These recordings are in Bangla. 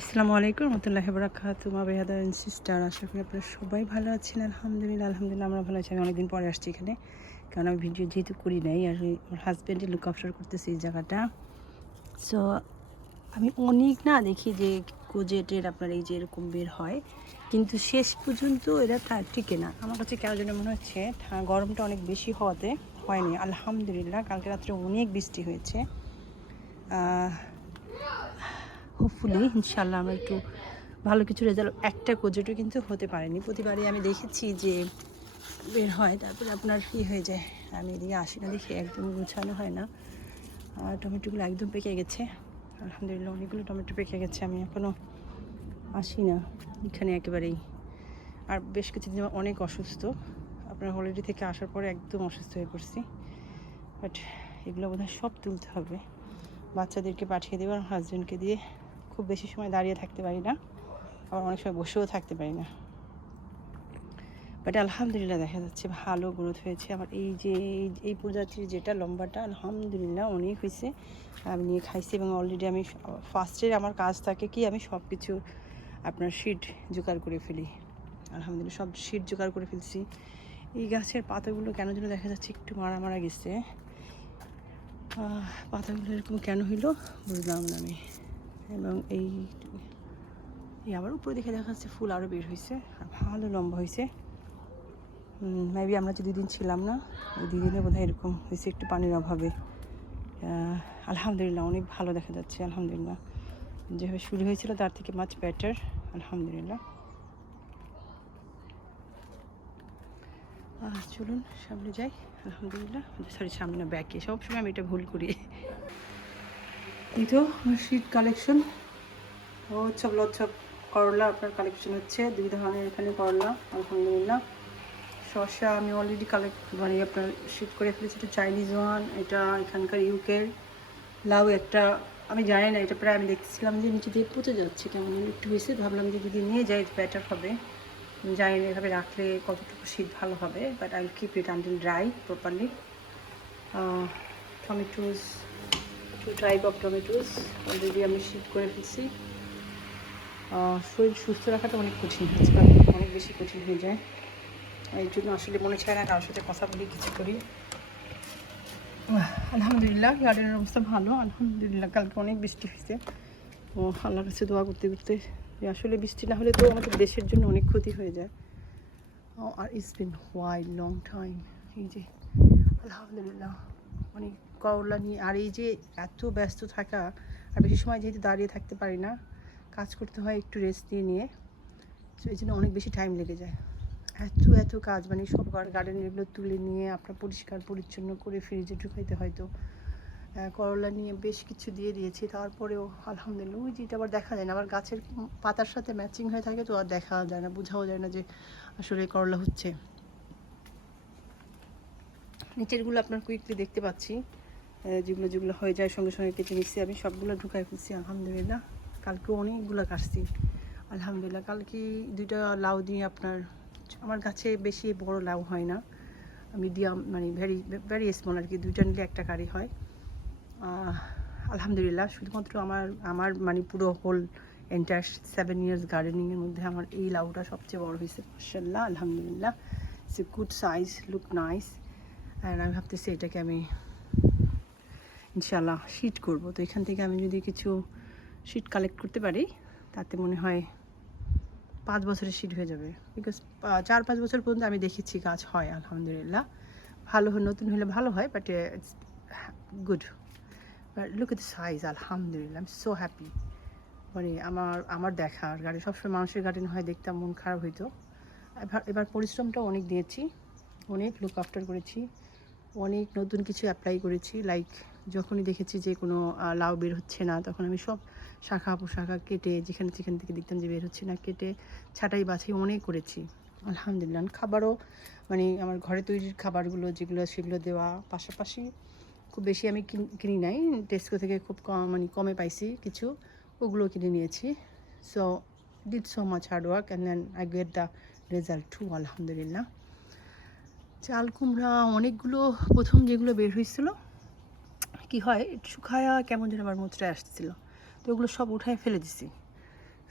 আসসালামু আলাইকুম রহমতুল্লাহি বারাকাতুহু মা বেহাদা এন্ড সিস্টার, আশা করি আপনারা সবাই ভালো আছেন। আলহামদুলিল্লাহ আমরা ভালো আছি। আমি অনেকদিন পরে আসছি এখানে, কারণ আমি ভিডিও যেহেতু করি নাই আর আমার হাজব্যান্ডের লুক আফটার করতেছি এই জায়গাটা। সো আমি অনেক না দেখি যে কোজেটের আপনার এই যে এরকম বের হয়, কিন্তু শেষ পর্যন্ত এরা টিকে না। আমার কাছে কেন যেন মনে হচ্ছে গরমটা অনেক বেশি হওয়াতে হয়নি। আলহামদুলিল্লাহ কালকে রাত্রে অনেক বৃষ্টি হয়েছে। হোপফুলি ইনশাল্লাহ আমরা একটু ভালো কিছু রেজাল্ট, একটা কোজেটও কিন্তু হতে পারেনি। প্রতিবারই আমি দেখেছি যে বের হয়, তারপরে আপনার হয়ে যায়। আমি এদিকে আসি না দেখি একদম গোছানো হয় না। আর টমেটোগুলো একদম পেকে গেছে। আলহামদুলিল্লাহ অনেকগুলো টমেটো পেকে গেছে। আমি এখনও আসি না এখানে একেবারেই। আর বেশ কিছুদিন অনেক অসুস্থ, আপনার হলিডে থেকে আসার পরে একদম অসুস্থ হয়ে পড়ছি। বাট এগুলো বোধহয় সব তুলতে হবে, বাচ্চাদেরকে পাঠিয়ে দেবো আর হাজব্যান্ডকে দিয়ে। খুব বেশি সময় দাঁড়িয়ে থাকতে পারি না, আবার অনেক সময় বসেও থাকতে পারি না। বাট আলহামদুলিল্লাহ দেখা যাচ্ছে ভালো গ্রোথ হয়েছে আমার। এই যে এই প্রজাতির যেটা লম্বাটা আলহামদুলিল্লাহ অনেক হয়েছে। আমি নিয়ে খাইছি এবং অলরেডি আমি ফার্স্টের আমার কাজ থাকে কি, আমি সব কিছু আপনার শিট জোগাড় করে ফেলি। আলহামদুলিল্লাহ সব শিট জোগাড় করে ফেলছি। এই গাছের পাতাগুলো কেন যেন দেখা যাচ্ছে একটু মারা মারা গেছে। পাতাগুলো এরকম কেন হইলো বুঝলাম না আমি। এবং এই আবার উপরে দেখে দেখা যাচ্ছে ফুল আরও বের হয়েছে আর ভালো লম্বা হয়েছে। মেবি আমরা যে 2 দিন ছিলাম না, ওই 2 দিনে বোধহয় এরকম হয়েছে একটু পানির অভাবে। আলহামদুলিল্লাহ অনেক ভালো দেখা যাচ্ছে। আলহামদুলিল্লাহ যেভাবে শুরু হয়েছিল তার থেকে মাচ বেটার। আলহামদুলিল্লাহ চলুন সামনে যাই। আলহামদুলিল্লাহ সরি সামনে না, ব্যাকে। সবসময় আমি এটা ভুল করি। এই তো আমার শীত কালেকশন ও লচ্ছপ করলা আপনার কালেকশন হচ্ছে 2 ধরনের এখানে করলা। আলহামদুলিল্লাহ শসা আমি অলরেডি আপনার শিফট করে ফেলেছি। এটা চাইনিজ ওয়ান, এটা এখানকার ইউকের। লাউ একটা, আমি জানি না এটা প্রায় আমি দেখছিলাম যে নিচে দিয়ে পচে যাচ্ছে, কেমন একটু হয়েছে। ভাবলাম যে যদি নিয়ে যাই বেটার হবে। জানি না এভাবে রাখলে কতটুকু শীত ভালো হবে, but I will keep it until dry properly. Tomatoes, 2 type of tomatoes already আমি শীত করে ফেলছি। শরীর সুস্থ রাখাটা অনেক কঠিন হচ্ছে, অনেক বেশি কঠিন হয়ে যায়। এই জন্য আসলে মনে চায় না কারোর সাথে কথা বলি, কিছু করি। আলহামদুলিল্লাহ গার্ডেনের অবস্থা ভালো। আলহামদুলিল্লাহ কালকে অনেক বৃষ্টি হয়েছে। ও আল্লাহর কাছে দোয়া করতে করতে যে আসলে বৃষ্টি না হলে তো আমাদের দেশের জন্য অনেক ক্ষতি হয়ে যায়। আর it's been white long time. এই যে আলহামদুলিল্লাহ অনেক করলা নিয়ে, আর এই যে এত ব্যস্ত থাকা, আর বেশি সময় যেহেতু দাঁড়িয়ে থাকতে পারি না, কাজ করতে হয় একটু রেস্ট নিয়ে। তো এই জন্য অনেক বেশি টাইম লেগে যায়। এত কাজ, মানে সব গার্ডেনের এগুলো তুলে নিয়ে আপনার পরিষ্কার পরিচ্ছন্ন করে ফ্রিজে ঢুকাইতে হয়তো। করলা নিয়ে বেশ কিছু দিয়ে দিয়েছি, তারপরেও আলহামদুলিল্লাহ ওই যেটা আবার দেখা যায় না, আবার গাছের পাতার সাথে ম্যাচিং হয়ে থাকে, তো আর দেখা যায় না, বোঝাও যায় না যে আসলে করলা হচ্ছে। নিচেরগুলো আপনার কুইকলি দেখতে পাচ্ছি, যেগুলো হয়ে যায় সঙ্গে সঙ্গে কেটে নিচ্ছি। আমি সবগুলো ঢুকাই ফেলছি আলহামদুলিল্লাহ। কালকে অনেকগুলো কাটছি আলহামদুলিল্লাহ। কালকে 2টা লাউ দিয়ে আপনার, আমার গাছে বেশি বড় লাউ হয় না, মিডিয়াম মানে ভেরি ভেরি স্মল আর কি। 2টা নিলে একটা কারি হয়। আলহামদুলিল্লাহ শুধুমাত্র আমার মানে পুরো হোল এন্টায়ার 7 ইয়ার্স গার্ডেনিংয়ের মধ্যে আমার এই লাউটা সবচেয়ে বড় হয়েছে মাশাআল্লাহ। আলহামদুলিল্লাহ it's a good size, look nice. আর আমি ভাবতেছি এটাকে আমি ইনশাআল্লাহ শীট করব। তো এখান থেকে আমি যদি কিছু শীট কালেক্ট করতে পারি, তাতে মনে হয় 5 বছরের শীট হয়ে যাবে। বিকজ 4-5 বছর পর্যন্ত আমি দেখেছি গাছ হয় আলহামদুলিল্লাহ ভালো হয়। নতুন হলে ভালো হয়, but it's good. But look at the size, আলহামদুলিল্লাহ আই এম সো হ্যাপি। মানে আমার দেখা গার্ডেন, সবসময় মানুষের গার্ডেন হয় দেখতাম মন খারাপ হইতো। এবার পরিশ্রমটাও অনেক দিয়েছি, অনেক লুক আফটার করেছি, অনেক নতুন কিছু অ্যাপ্লাই করেছি। লাইক যখনই দেখেছি যে কোনো লাউ বের হচ্ছে না, তখন আমি সব শাখা পোশাখা কেটে, যেখান থেকে দেখতাম যে বের হচ্ছে না, কেটে ছাঁটাই বাছাই অনেক করেছি আলহামদুলিল্লাহ। খাবারও মানে আমার ঘরে তৈরির খাবারগুলো যেগুলো, সেগুলো দেওয়া। পাশাপাশি খুব বেশি আমি কিনি নাই, টেস্কো থেকে খুব মানে কমে পাইছি কিছু, ওগুলো কিনে নিয়েছি। So did so much hard work and then I get the result too আলহামদুলিল্লাহ। চাল কুমড়া অনেকগুলো প্রথম যেগুলো বের হয়েছিল কি হয় শুকায়া কেমন যেন আমার মুচড়ে আসতেছিলো, তো ওগুলো সব উঠায় ফেলে দিছি।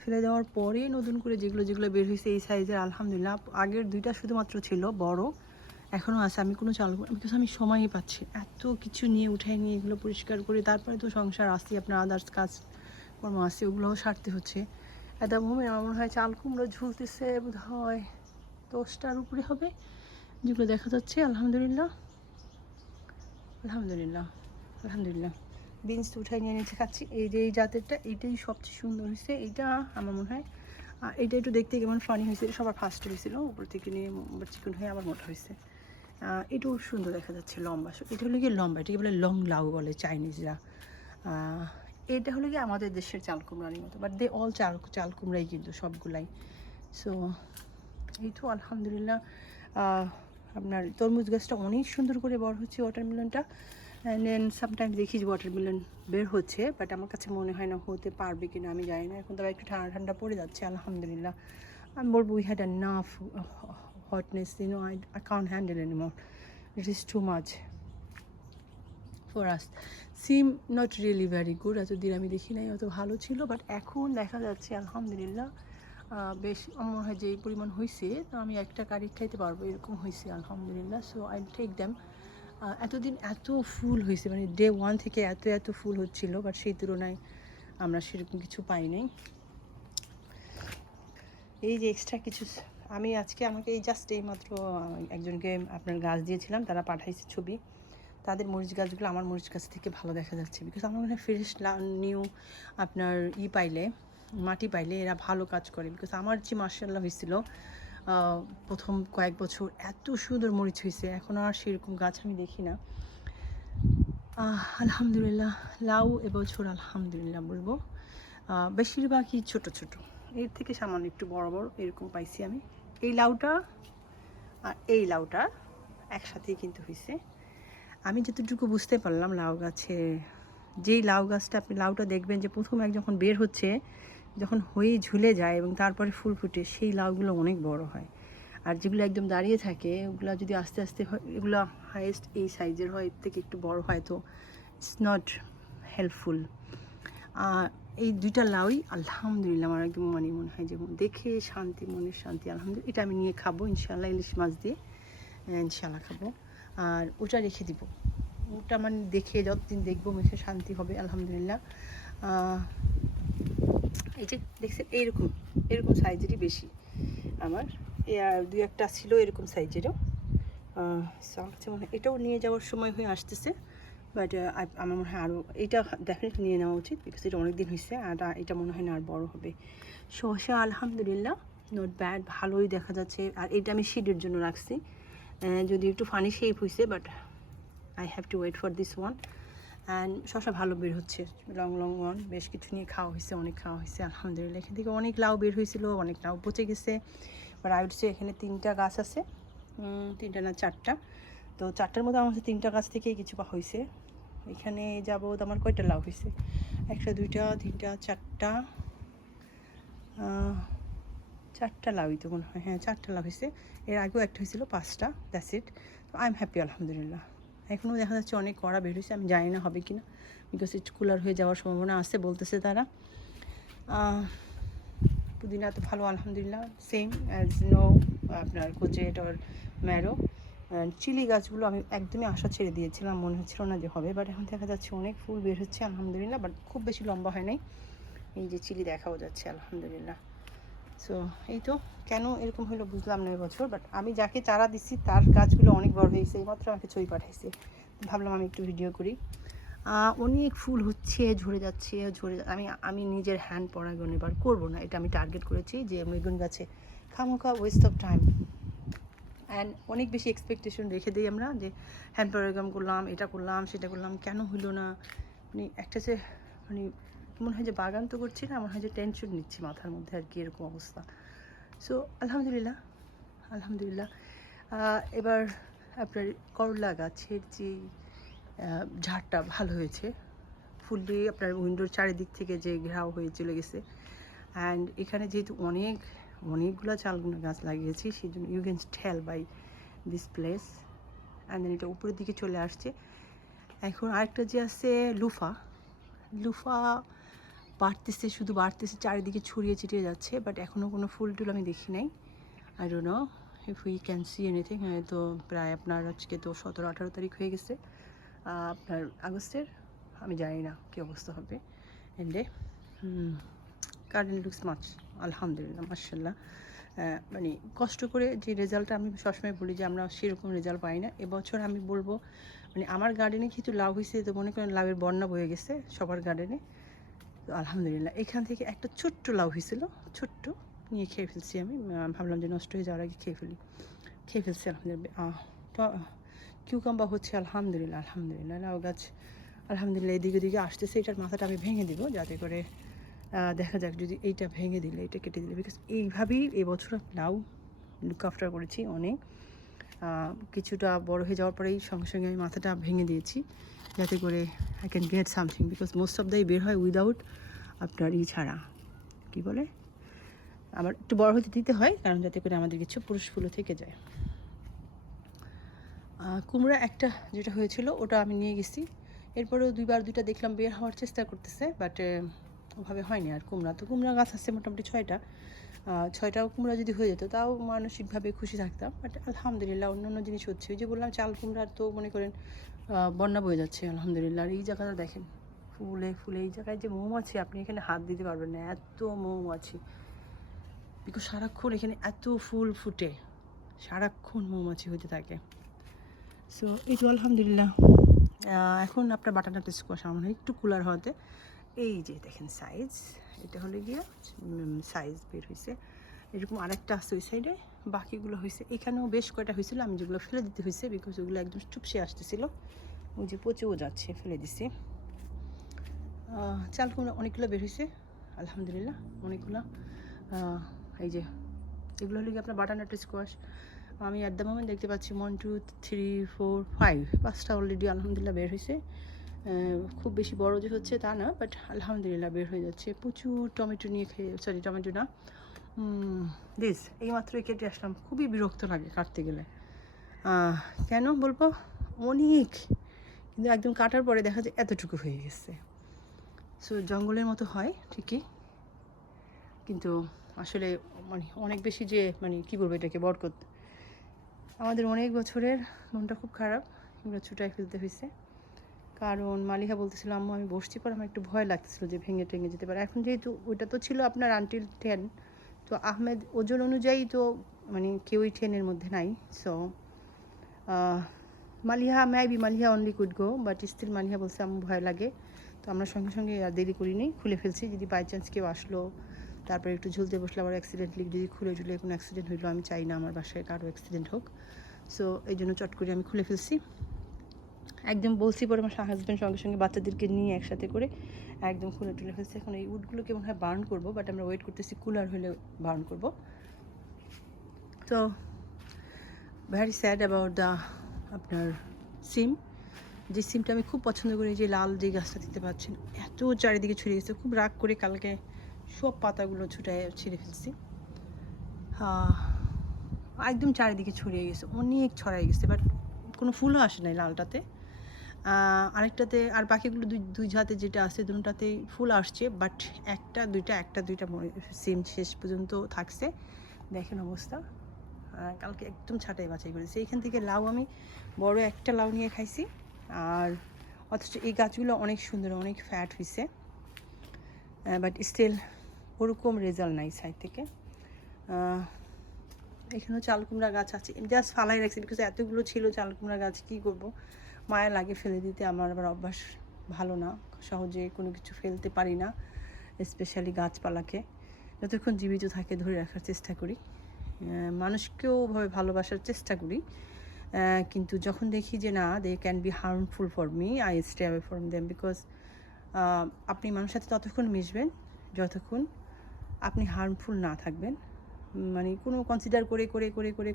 ফেলে দেওয়ার পরে নতুন করে যেগুলো যেগুলো বের হয়েছে এই সাইজের আলহামদুলিল্লাহ। আগের 2টা শুধুমাত্র ছিল বড়, এখনও আছে। আমি কোনো চাল বিকজ আমি সময়ই পাচ্ছি এত কিছু নিয়ে উঠাই নিয়ে এগুলো পরিষ্কার করে, তারপরে তো সংসার আসি, আপনার আদার্স কাজ কর্ম আসছে, ওগুলোও সারতে হচ্ছে। এত মোমেন্ট আমার মনে হয় চাল কুমড়ো ঝুলতেছে বোধ হয় 10টার উপরে হবে যেগুলো দেখা যাচ্ছে। আলহামদুলিল্লাহ আলহামদুলিল্লাহ আলহামদুলিল্লাহ। বিনস তো উঠাই নিয়ে নিচে খাচ্ছি। এই যে এই জাতেরটা এইটাই সবচেয়ে সুন্দর হয়েছে, এইটা আমার মনে হয়। আর এইটা একটু দেখতে কেমন ফানি হয়েছে, সবার ফার্স্ট হয়েছিল, উপর থেকে নিয়ে চিকন হয়ে আবার মোটা হয়েছে। এটাও সুন্দর দেখা যাচ্ছে, লম্বা। এটা হলো গিয়ে লম্বা, এটাকে বলে লং লাউ বলে চাইনিজরা। এটা হলো গিয়ে আমাদের দেশের চাল কুমড়ার মতো, বাট দে অল চাল কুমড়াই কিন্তু সবগুলাই। সো এই তো আলহামদুলিল্লাহ। আপনার তরমুজ গাছটা অনেক সুন্দর করে বড় হচ্ছে, ওয়াটারমেলনটা। অ্যান্ড দেন সামটাইমস দেখি যে ওয়াটারমেলন বের হচ্ছে, বাট আমার কাছে মনে হয় না হতে পারবে কিনা, আমি জানি না। এখন তো একটু ঠান্ডা ঠান্ডা পড়ে যাচ্ছে আলহামদুলিল্লাহ। আমি বলবো we had enough hotness, you know, I can't handle anymore. It is too much for us. Seem not really very good. এতদিন আমি দেখি নাই অত ভালো ছিল, বাট এখন দেখা যাচ্ছে আলহামদুলিল্লাহ বেশ। আমার মনে হয় যে এই পরিমাণ হয়েছে তো আমি একটা কারি খাইতে পারবো এরকম হয়েছে আলহামদুলিল্লাহ। So I take them. এতদিন এত ফুল হয়েছে, মানে ডে 1 থেকে এত ফুল হচ্ছিল, বাট সেই তুলনায় আমরা সেরকম কিছু পাই নাই। এই যে এক্সট্রা কিছু আমি আজকে আমাকে এই জাস্ট এইমাত্র একজনকে আপনার গাছ দিয়েছিলাম, তারা পাঠাইছে ছবি। তাদের মরিচ গাছগুলো আমার মরিচ গাছ থেকে ভালো দেখা যাচ্ছে, বিকজ আমার মনে হয় ফ্রেশ নিউ আপনার পাইলে, মাটি পাইলে এরা ভালো কাজ করে। বিকজ আমার যে মাশাআল্লাহ হয়েছিল প্রথম কয়েক বছর, এত সুন্দর মরিচ হয়েছে, এখন আর সেরকম গাছ আমি দেখি না। আলহামদুলিল্লাহ। লাউ এবছর আলহামদুলিল্লাহ বলবো বেশিরভাগই ছোট ছোট, এর থেকে সামান্য একটু বড় বড় এরকম পাইছি আমি। এই লাউটা আর এই লাউটা একসাথেই কিন্তু হয়েছে। আমি যতটুকু বুঝতে পারলাম লাউ গাছে, যেই লাউ গাছটা আপনি লাউটা দেখবেন যে প্রথম যখন বের হচ্ছে, যখন হয়ে ঝুলে যায় এবং তারপরে ফুল ফুটে, সেই লাউগুলো অনেক বড় হয়। আর যেগুলো একদম দাঁড়িয়ে থাকে ওগুলো যদি আস্তে আস্তে হয়, এগুলো হাইয়েস্ট এই সাইজের হয়, এর থেকে একটু বড় হয়, তো ইটস নট হেল্পফুল। এই 2টা লাউই আলহামদুলিল্লাহ আমার একদম মনে হয় যে দেখে শান্তি, মনের শান্তি আলহামদুলিল্লাহ। এটা আমি নিয়ে খাবো ইনশাআল্লাহ, ইলিশ মাছ দিয়ে ইনশাআল্লাহ খাবো। আর ওটা রেখে দিব, ওটা মানে দেখে যতদিন দেখবো মুখে শান্তি হবে আলহামদুলিল্লাহ। এই যে দেখছেন এরকম সাইজেরই বেশি আমার, 2-1টা ছিল এরকম সাইজেরও। মনে হয় এটাও নিয়ে যাওয়ার সময় হয়ে আসতেছে, বাট আমার মনে হয় আরও এটা ডেফিনেটলি নিয়ে নেওয়া উচিত, বিকজ এটা অনেক দিন হয়েছে। আর এটা মনে হয় না আর বড়ো হবে। শসা আলহামদুলিল্লাহ নট ব্যাড, ভালোই দেখা যাচ্ছে। আর এটা আমি শিডের জন্য রাখছি, যদি একটু ফানি শেপ হয়েছে, but I have to wait for this one. And শসা ভালো বের হচ্ছে, লং ওয়ান, বেশ কিছু নিয়ে খাওয়া হয়েছে, অনেক খাওয়া হয়েছে আলহামদুলিল্লাহ। এখান থেকে অনেক লাউ বের হয়েছিল, অনেক লাউ পচে গেছে, বাট আই উড সে এখানে 3টা গাছ আছে, 3টা না 4টা, তো 4টার মধ্যে আমার 3টা গাছ থেকেই কিছু হয়েছে। এখানে যাবত আমার কয়টা লাউ হয়েছে, 1টা 2টা 3টা 4টা, 4টা লাউই তো মনে হয়, হ্যাঁ 4টা লাউ হয়েছে। এর আগেও একটা হয়েছিল 5টা, দ্যাটস ইট। তো আই এম হ্যাপি আলহামদুলিল্লাহ। এখনও দেখা যাচ্ছে অনেক কড়া বের হয়েছে, আমি জানি না হবে কি না, বিকজ ইট কুলার হয়ে যাওয়ার সম্ভাবনা আছে বলতেছে তারা। পুদিনা তো ভালো আলহামদুলিল্লাহ, সেম অ্যাজ নো আপনার কোচেট ওর ম্যারো। চিলি গাছগুলো আমি একদমই আশা ছেড়ে দিয়েছিলাম, মনে হচ্ছিল না যে হবে, বাট এখন দেখা যাচ্ছে অনেক ফুল বের হচ্ছে আলহামদুলিল্লাহ, বাট খুব বেশি লম্বা হয় নাই। এই যে চিলি দেখাও যাচ্ছে আলহামদুলিল্লাহ। সো এই তো কেন এরকম হলো বুঝলাম না এবছর, বাট আমি যাকে চারা দিচ্ছি তার গাছগুলো অনেক বড় হয়েছে, এইমাত্র আমাকে ছবি পাঠাইছে, ভাবলাম আমি একটু ভিডিও করি। অনেক ফুল হচ্ছে, ঝরে যাচ্ছে। আমি নিজের হ্যান্ড পরাগন এবার করবো না, এটা আমি টার্গেট করেছি যে বেগুন গাছে খামোখা ওয়েস্ট অফ টাইম অ্যান্ড অনেক বেশি এক্সপেকটেশন রেখে দিই আমরা, যে হ্যান্ড পরাগন করলাম, এটা করলাম, সেটা করলাম, কেন হলো না। মানে একটা যে মানে মনে হয় যে বাগান তো করছি না, মনে হয় যে টেনশন নিচ্ছি মাথার মধ্যে আর কি, এরকম অবস্থা। সো আলহামদুলিল্লাহ। এবার আপনার করলা গাছের যে ঝাড়টা ভালো হয়েছে, ফুললি আপনার উইন্ডোর চারিদিক থেকে যে ঘেরাও হয়ে চলে গেছে। অ্যান্ড এখানে যেহেতু অনেকগুলো চালগুলো গাছ লাগিয়েছি, সেই জন্য you can tell by this place. And then এটা উপরের দিকে চলে আসছে। এখন আরেকটা যে আছে লুফা বাড়তেছে, শুধু বাড়তেছে, চারিদিকে ছড়িয়ে ছিটিয়ে যাচ্ছে, বাট এখনও কোনো ফুল টুল আমি দেখি নাই। I don't know if we can see anything. তো প্রায় আপনার আজকে তো 17-18 তারিখ হয়ে গেছে আপনার আগস্টের। আমি জানি না কী অবস্থা হবে এন্ডে। গার্ডেন লুকস মাচ, আলহামদুলিল্লাহ, মাশাআল্লাহ। মানে কষ্ট করে যে রেজাল্টটা, আমি সবসময় বলি যে আমরা সেরকম রেজাল্ট পাই না। এবছর আমি বলবো মানে আমার গার্ডেনে কিছু লাউ হয়েছে, তো মনে করেন লাউয়ের বন্যা বয়ে গেছে সবার গার্ডেনে। তো আলহামদুলিল্লাহ এখান থেকে একটা ছোট্ট লাউ হয়েছিল, ছোট্ট, নিয়ে খেয়ে ফেলছি আমি। ভাবলাম যে নষ্ট হয়ে যাওয়ার আগে খেয়ে ফেলছি আলহামদুলিল্লাহ। কিউকাম্বা হচ্ছে আলহামদুলিল্লাহ, আলহামদুলিল্লাহ। লাউ গাছ আলহামদুলিল্লাহ এদিকে ওদিকে আসতেছে। এটার মাথাটা আমি ভেঙে দিব, যাতে করে দেখা যাক, যদি এইটা ভেঙে দিলে, এটা কেটে দিলে, বিকজ এইভাবেই এবছর লাউ লুক আফটার করেছি অনেক। কিছুটা বড় হয়ে যাওয়ার পরেই সঙ্গে সঙ্গে আমি মাথাটা ভেঙে দিয়েছি, যাতে করে I can get something, because most of the বের হয় উইদাউট আপনার ছাড়া, কী বলে, আমার একটু বড় হতে দিতে হয়, কারণ যাতে করে আমাদের কিছু পুরুষ ফুলও থেকে যায়। কুমড়া একটা যেটা হয়েছিল ওটা আমি নিয়ে গেছি, এরপরেও দুইটা দেখলাম বের হওয়ার চেষ্টা করতেছে, বাট ওভাবে হয়নি। আর কুমড়া গাছ আছে মোটামুটি 6টাও কুমড়া যদি হয়ে যেত তাও মানসিকভাবে খুশি থাকতাম, বাট আলহামদুলিল্লাহ অন্য জিনিস হচ্ছে। ওই যে বললাম চাল কুমড়ার তো মনে করেন বন্যা বয়ে যাচ্ছে আলহামদুলিল্লাহ। আর এই জায়গাটা দেখেন ফুলে এই জায়গায় যে মৌমাছি, আপনি এখানে হাত দিতে পারবেন না, এত মৌমাছি, বিকজ সারাক্ষণ এখানে এত ফুল ফুটে, সারাক্ষণ মৌমাছি হতে থাকে। সো এই তো আলহামদুলিল্লাহ। এখন আপনার বাটারনাট স্কোয়াশ আমার একটু কুলার হওয়াতে, এই যে দেখেন সাইজ, এটা হলে গিয়ে সাইজ বের হয়েছে। এরকম আরেকটা আছে ওই সাইডে, বাকিগুলো হয়েছে। এখানেও বেশ কয়টা হয়েছিল, আমি যেগুলো ফেলে দিতে হয়েছে, বিকজ ওগুলো একদম চুপসে আসতেছিল, ওই যে পচেও যাচ্ছে, ফেলে দিছি। চাল কুমড়া অনেকগুলো বের হয়েছে আলহামদুলিল্লাহ, অনেকগুলো। এই যে এগুলো হলে গিয়ে আপনার বাটারনাট স্কোয়াশ। আমি অ্যাট দ্য মোমেন্ট দেখতে পাচ্ছি 1 2 3 4 5টা অলরেডি আলহামদুলিল্লাহ বের হয়েছে। খুব বেশি বড় যে হচ্ছে তা না, বাট আলহামদুলিল্লাহ বের হয়ে যাচ্ছে। প্রচুর টমেটো নিয়ে টমেটো না, এইমাত্রই কেটে আসলাম। খুবই বিরক্ত লাগে কাটতে গেলে, কেন বলবো, অনেক, কিন্তু একদম কাটার পরে দেখা যায় এতটুকু হয়ে গেছে। সো জঙ্গলের মতো হয় ঠিকই, কিন্তু আসলে মানে অনেক বেশি যে মানে কী বলবো এটাকে, বরকত। আমাদের অনেক বছরের মনটা খুব খারাপ, এগুলো ছুটাই ফেলতে হয়েছে। কারণ মালিহা বলতেছিল আম্মু আমি বসছি, পর আমার একটু ভয় লাগতেছিলো যে ভেঙে টেঙে যেতে পারে। এখন যেহেতু ওইটা তো ছিল আপনার আনটিল 10, তো আহমেদ ওজন অনুযায়ী তো মানে কেউই 10-এর মধ্যে নাই। So Maliha only could go, but still Maliha বলছে আম্মু ভয় লাগে। তো আমরা সঙ্গে সঙ্গে আর দেরি করিনি, খুলে ফেলছি। যদি বাই চান্স কেউ আসলো, তারপরে একটু ঝুলতে বসলে আবার অ্যাক্সিডেন্টলি যদি খুলে ঝুলে কোনো অ্যাক্সিডেন্ট হইলো, আমি চাই না আমার বাসায় কারো অ্যাক্সিডেন্ট হোক। সো এই জন্য চট করে আমি খুলে ফেলছি একদম। বলছি পরে আমার হাজব্যান্ড সঙ্গে সঙ্গে বাচ্চাদেরকে নিয়ে একসাথে করে একদম খুলে টুলে ফেলছে। এখন এই উডগুলোকে মনে হয় বার্ন করবো, বাট আমরা ওয়েট করতেছি কুলার হলে বার্ন করবো। তো ভ্যারি স্যাড অ্যাবাউট দ্য আপনার সিম, যে সিমটা আমি খুব পছন্দ করি, যে লাল যে গাছটা দিতে পারছেন, এত চারিদিকে ছড়িয়ে গেছে। খুব রাগ করে কালকে সব পাতাগুলো ছিঁড়ে ফেলছি। একদম চারিদিকে ছড়িয়ে গেছে, অনেক ছড়াই গেছে, বাট কোনো ফুলও আসে নাই লালটাতে। আরেকটাতে আর বাকিগুলো দুই জাতে যেটা আছে দুটাতেই ফুল আসছে, বাট একটা দুইটা সিম শেষ পর্যন্ত থাকছে। দেখেন অবস্থা, কালকে একদম ছাঁটাই বাছাই করেছি। এইখান থেকে লাউ আমি বড় একটা লাউ নিয়ে খাইছি, আর অথচ এই গাছগুলো অনেক সুন্দর, অনেক ফ্যাট হয়েছে, বাট স্টিল ওরকম রেজাল্ট নাই সাইড থেকে। এখানেও চাল কুমড়া গাছ আছে, জাস্ট ফালাই রাখছি, বিকজ এতগুলো ছিল চাল কুমড়া গাছ, কী করবো, মায়া লাগে ফেলে দিতে। আমার আবার অভ্যাস ভালো না, সহজে কোনো কিছু ফেলতে পারি না, স্পেশালি গাছপালাকে। যতক্ষণ জীবিত থাকে ধরে রাখার চেষ্টা করি, মানুষকেও ওভাবে ভালোবাসার চেষ্টা করি, কিন্তু যখন দেখি যে না, they can be harmful for me, I stay away from them. Because আপনি মানুষের সাথে ততক্ষণ মিশবেন যতক্ষণ আপনি হার্মফুল না থাকবেন, মানে কোনো কনসিডার করে করে করে করে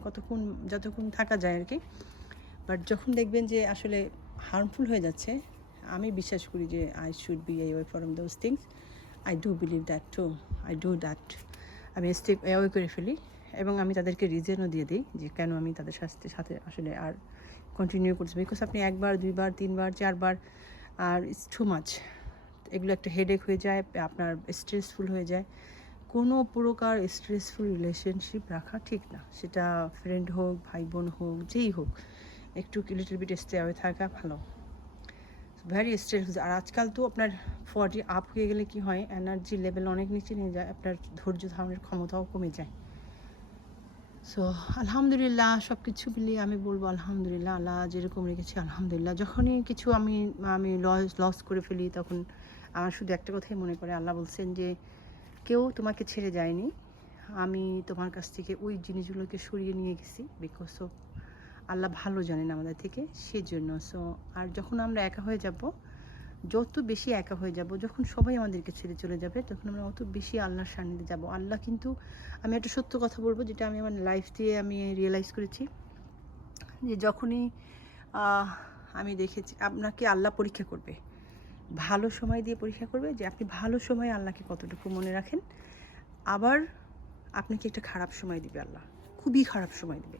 যতক্ষণ থাকা যায় আর কি। বাট যখন দেখবেন যে আসলে হার্মফুল হয়ে যাচ্ছে, আমি বিশ্বাস করি যে I should be away from those things. I do believe that too, I do that. আমি স্টেপ অ্যাওয়ে করে ফেলি, এবং আমি তাদেরকে রিজনও দিয়ে দিই যে কেন আমি তাদের সাথে আসলে আর কন্টিনিউ করছি। বিকজ আপনি 1 বার 2 বার 3 বার 4 বার, আর ইটস টু এগুলো একটা হেডেক হয়ে যায়, আপনার স্ট্রেসফুল হয়ে যায়। কোনো প্রকার স্ট্রেসফুল রিলেশনশিপ রাখা ঠিক না, সেটা ফ্রেন্ড হোক, ভাই বোন হোক, যেই হোক, একটু লিটল বিট স্টে হয়ে থাকা ভালো। Vary stress. আর আজকাল তো আপনার 40 আপ হয়ে গেলে কি হয়, এনার্জি লেভেল অনেক নিচে নিয়ে যায়, আপনার ধৈর্য ধারণের ক্ষমতাও কমে যায়। সো আলহামদুলিল্লাহ, সব কিছু মিলিয়ে আমি বলবো আলহামদুলিল্লাহ, আল্লাহ যেরকম রেখেছি আলহামদুলিল্লাহ। যখনই কিছু আমি আমি লস করে ফেলি, তখন আমার শুধু একটা কথাই মনে পড়ে, আল্লাহ বলছেন যে কেউ তোমাকে ছেড়ে যায়নি, আমি তোমার কাছ থেকে ওই জিনিসগুলোকে সরিয়ে নিয়ে গেছি, বিকজ অফ আল্লাহ ভালো জানেন আমাদের থেকে, সেজন্য। সো আর যখন আমরা একা হয়ে যাব, যত বেশি একা হয়ে যাব, যখন সবাই আমাদেরকে ছেড়ে চলে যাবে, তখন আমরা অত বেশি আল্লাহর সান্নিধ্যে যাব। আল্লাহ কিন্তু, আমি একটা সত্য কথা বলবো, যেটা আমি আমার লাইফ দিয়ে আমি রিয়েলাইজ করেছি, যে যখনই আমি দেখেছি, আপনাকে আল্লাহ পরীক্ষা করবে, ভালো সময় দিয়ে পরীক্ষা করবে, যে আপনি ভালো সময়ে আল্লাহকে কতটুকু মনে রাখেন। আবার আপনাকে একটা খারাপ সময় দিবে আল্লাহ, খুবই খারাপ সময় দিবে,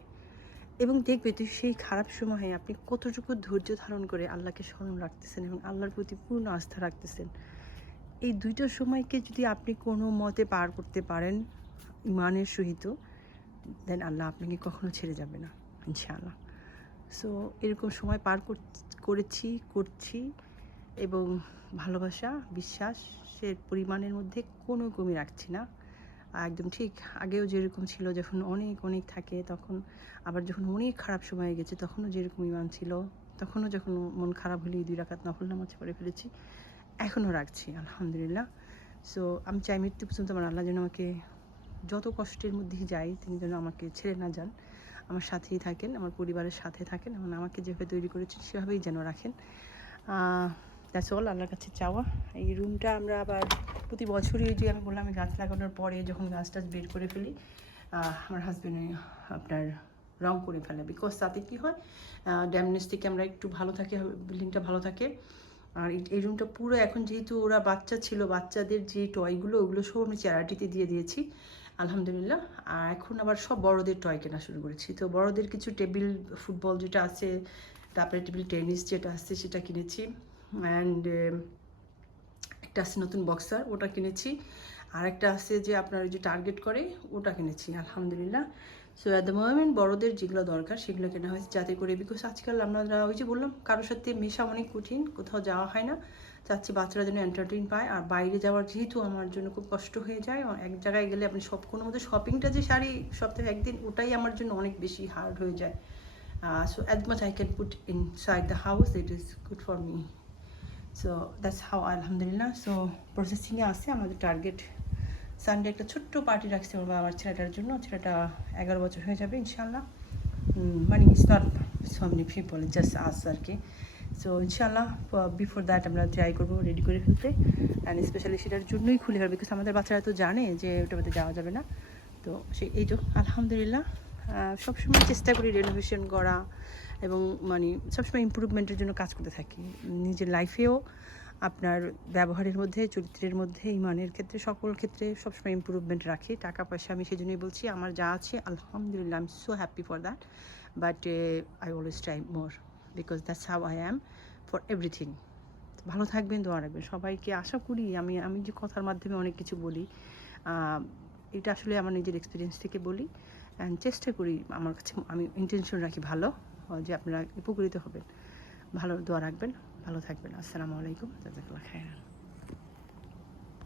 এবং দেখবে তো সেই খারাপ সময়ে আপনি কতটুকু ধৈর্য ধারণ করে আল্লাহকে স্মরণ রাখতেছেন এবং আল্লাহর প্রতি পূর্ণ আস্থা রাখতেছেন। এই দুইটা সময়কে যদি আপনি কোনো মতে পার করতে পারেন ইমানের সহিত, দেন আল্লাহ আপনাকে কখনো ছেড়ে যাবে না, ইনশাআল্লাহ। সো এরকম সময় পার করছি, এবং ভালোবাসা, বিশ্বাসের পরিমাণের মধ্যে কোনো কমি রাখছি না, একদম ঠিক আগেও যেরকম ছিল, যখন অনেক অনেক থাকে তখন, আবার যখন অনেক খারাপ সময় গেছে তখনও যেরকম ইমান ছিল, তখনও যখন মন খারাপ হলেই 2 রাকাত নফল নামাজ পড়ে ফেলেছি, এখনও রাখছি আলহামদুলিল্লাহ। সো আমি চাই মৃত্যু পর্যন্ত আমার আল্লাহ যেন আমাকে, যত কষ্টের মধ্যেই যাই, তিনি যেন আমাকে ছেড়ে না যান, আমার সাথেই থাকেন, আমার পরিবারের সাথে থাকেন, এবং আমাকে যেভাবে তৈরি করেছেন সেভাবেই যেন রাখেন। দ্যাটস অল, আল্লাহর কাছে চাওয়া। এই রুমটা আমরা আবার প্রতি বছরই, যে আমি বললাম, আমি গাছ লাগানোর পরে যখন গাছ টাছ বের করে ফেলি, আমার হাজব্যান্ড আপনার রং করে ফেলে, বিকজ তাতে কী হয়, ড্যামেজ থেকে আমরা একটু ভালো থাকে, বিল্ডিংটা ভালো থাকে। আর এই রুমটা পুরো এখন, যেহেতু ওরা বাচ্চা ছিল, বাচ্চাদের যে টয়গুলো, ওগুলো সব আমি চ্যারিটিতে দিয়ে দিয়েছি আলহামদুলিল্লাহ। আর এখন আবার সব বড়দের টয় কেনা শুরু করেছি। তো বড়দের কিছু টেবিল ফুটবল যেটা আছে, তারপরে টেবিল টেনিস যেটা আসছে সেটা কিনেছি, অ্যান্ড একটা আছে নতুন বক্সার, ওটা কিনেছি, আর একটা আছে যে আপনার যে টার্গেট করে, ওটা কিনেছি আলহামদুলিল্লাহ। সো অ্যাট দ্য মোমেন্ট বড়দের যেগুলো দরকার সেগুলো কেনা হয়েছে, যাতে করে, বিকজ আজকাল আমরা, ওই যে বললাম, কারোর সাথে মেশা অনেক কঠিন, কোথাও যাওয়া হয় না, চাচ্ছি বাচ্চারা যেন এন্টারটেইন পায়। আর বাইরে যাওয়ার যেহেতু আমার জন্য খুব কষ্ট হয়ে যায়, এক জায়গায় গেলে আপনি কোনো মধ্যে শপিংটা যে সারি সপ্তাহে একদিন, ওটাই আমার জন্য অনেক বেশি হার্ড হয়ে যায়। So as much I can put inside the house, it is good for me. So that's how আলহামদুলিল্লাহ। সো প্রসেসিংয়ে আছে আমাদের টার্গেট। সানডে একটা ছোট্ট পার্টি রাখছি আমার ছেলেটার জন্য, ছেলেটা 11 বছর হয়ে যাবে ইনশাল্লাহ। মানে it's not so many people, just us আর কি। সো ইনশাল্লাহ বিফোর দ্যাট আমরা ট্রাই করবো রেডি করে ফেলতে, অ্যান্ড স্পেশালি সেটার জন্যই খুলে হবে, বিকজ আমাদের বাচ্চারা তো জানে যে ওটাতে যাওয়া যাবে না। তো এই তো আলহামদুলিল্লাহ, সবসময় চেষ্টা করি রেনোভেশন করা, এবং মানে সবসময় ইমপ্রুভমেন্টের জন্য কাজ করতে থাকি, নিজের লাইফেও, আপনার ব্যবহারের মধ্যে, চরিত্রের মধ্যে, ইমানের ক্ষেত্রে, সকল ক্ষেত্রে সবসময় ইমপ্রুভমেন্ট রাখি। টাকা পয়সা আমি সেই জন্যই বলছি, আমার যা আছে আলহামদুলিল্লাহ, I am so happy for that, but I always try more, because that's how I am for everything. ভালো থাকবেন, দোয়া রাখবেন সবাইকে। আশা করি আমি যে কথার মাধ্যমে অনেক কিছু বলি, এটা আসলে আমার নিজের এক্সপিরিয়েন্স থেকে বলি, অ্যান্ড চেষ্টা করি, আমার কাছে আমি ইন্টেনশন রাখি ভালো, যে আপনারা উপকৃত হবেন। ভালো দোয়া রাখবেন, ভালো থাকবেন। আসসালামু আলাইকুম, জাযাকাল্লাহ খাইরান।